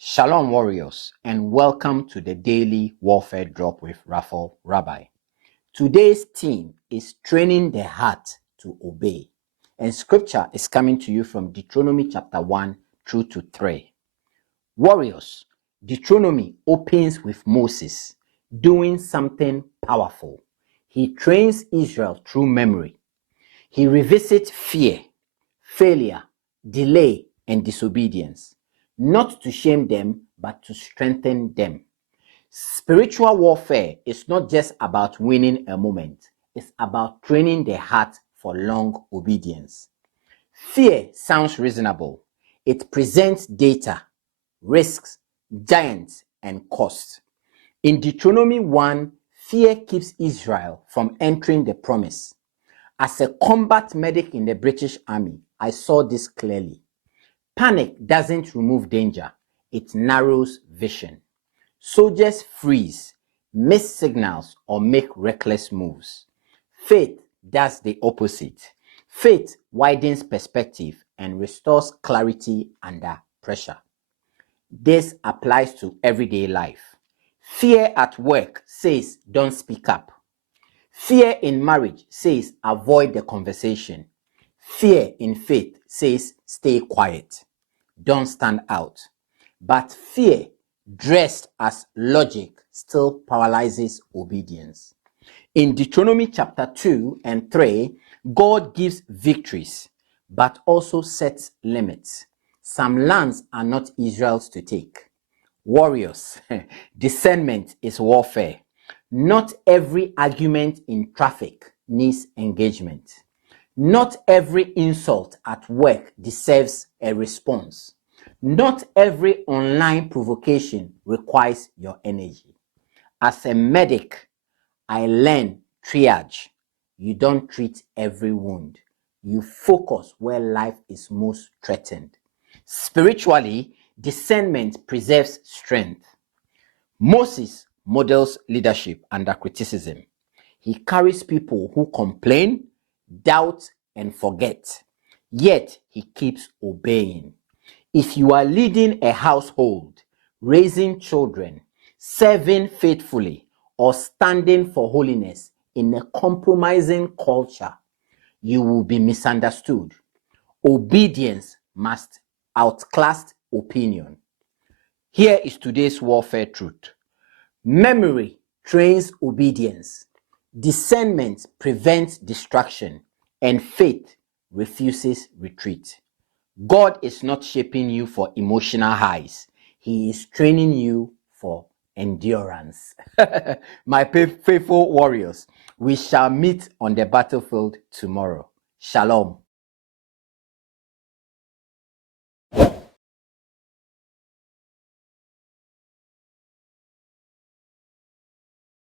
Shalom warriors, and welcome to the Daily Warfare Drop with Raphael, Rabbi. Today's theme is training the heart to obey. And scripture is coming to you from Deuteronomy chapter 1 through to 3. Warriors, Deuteronomy opens with Moses doing something powerful. He trains Israel through memory. He revisits fear, failure, delay, and disobedience, not to shame them, but to strengthen them. Spiritual warfare is not just about winning a moment, it's about training the heart for long obedience. Fear sounds reasonable. It presents data, risks, giants, and costs. In Deuteronomy 1, fear keeps Israel from entering the promise. As a combat medic in the British Army, I saw this clearly. Panic doesn't remove danger, it narrows vision. Soldiers freeze, miss signals, or make reckless moves. Faith does the opposite. Faith widens perspective and restores clarity under pressure. This applies to everyday life. Fear at work says don't speak up. Fear in marriage says avoid the conversation. Fear in faith says stay quiet. Don't stand out. But fear, dressed as logic, still paralyzes obedience. In Deuteronomy chapter 2 and 3, God gives victories, but also sets limits. Some lands are not Israel's to take. Warriors, discernment is warfare. Not every argument in traffic needs engagement. Not every insult at work deserves a response. Not every online provocation requires your energy. As a medic, I learn triage. You don't treat every wound. You focus where life is most threatened. Spiritually, discernment preserves strength. Moses models leadership under criticism. He carries people who complain, doubt, and forget. Yet he keeps obeying. If you are leading a household, raising children, serving faithfully, or standing for holiness in a compromising culture, you will be misunderstood. Obedience must outclass opinion. Here is today's warfare truth. Memory trains obedience. Discernment prevents distraction, and faith refuses retreat. God is not shaping you for emotional highs. He is training you for endurance. My faithful warriors, we shall meet on the battlefield tomorrow. Shalom.